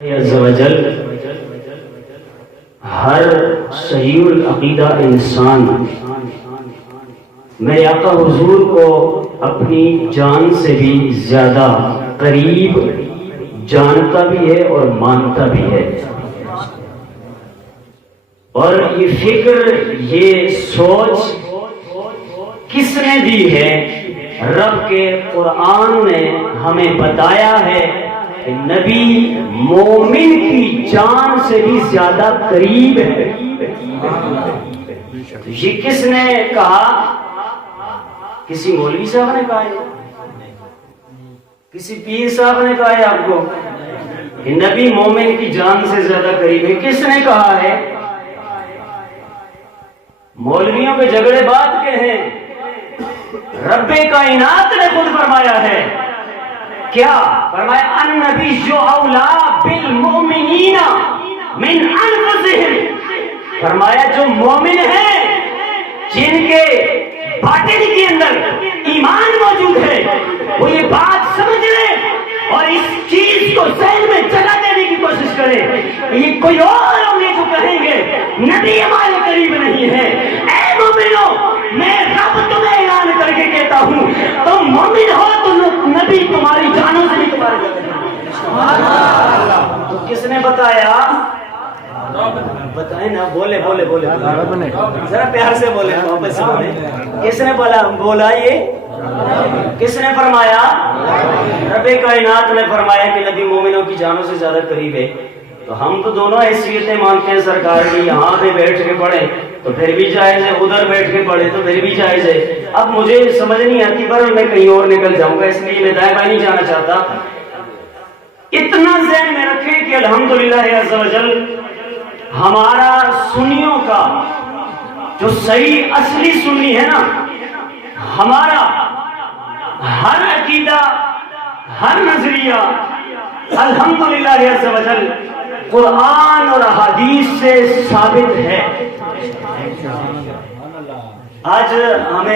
عز و جل ہر صحیح العقیدہ انسان میرے آقا حضور کو اپنی جان سے بھی زیادہ قریب جانتا بھی ہے اور مانتا بھی ہے، اور یہ فکر، یہ سوچ کس نے دی ہے؟ رب کے قرآن نے ہمیں بتایا ہے کہ نبی مومن کی جان سے بھی زیادہ قریب ہے۔ یہ کس نے کہا؟ کسی مولوی صاحب نے کہا ہے؟ کسی پیر صاحب نے کہا ہے آپ کو کہ نبی مومن کی جان سے زیادہ قریب ہے؟ کس نے کہا ہے؟ مولویوں کے جھگڑے بات کے ہیں، رب کائنات نے خود فرمایا ہے۔ کیا فرمایا؟ النبی اولا بالمؤمنین من انفسہم، فرمایا جو مومن ہیں، جن کے باطن کے اندر ایمان موجود ہے، وہ یہ بات سمجھ لیں اور اس چیز کو ذہن میں جگہ دینے کی کوشش کریں۔ یہ کوئی اور ہوں گے جو کہیں گے نبی ہمارے قریب نہیں ہے۔ اے مومنو، میں رب تمہیں اعلان کر کے کہتا ہوں، تم مومن ہو تو نبی تمہاری جانوں سے بھی تمہارے تو کس نے بتایا؟ بتائیں نا، بولے بولے بولے ذرا پیار سے بولے، محبت سے بولے۔ کس نے بولا یہ؟ کس نے فرمایا؟ رب کائنات نے فرمایا کہ نبی مومنوں کی جانوں سے زیادہ قریب ہے۔ تو ہم تو دونوں حیثیتیں مانتے ہیں سرکار کی، یہاں پہ بیٹھ کے پڑھیں تو پھر بھی جائز ہے، ادھر بیٹھ کے پڑھیں تو پھر بھی جائز ہے۔ اب مجھے سمجھ نہیں آتی، پر میں کہیں اور نکل جاؤں گا، اس لیے میں دائیں بائیں نہیں جانا چاہتا۔ اتنا ذہن میں رکھیں کہ الحمدللہ عز و جل ہمارا سنیوں کا جو صحیح اصلی سنی ہے نا، ہمارا ہر عقیدہ، ہر نظریہ الحمدللہ عز و جل قرآن اور احادیث سے ثابت ہے۔ آج ہمیں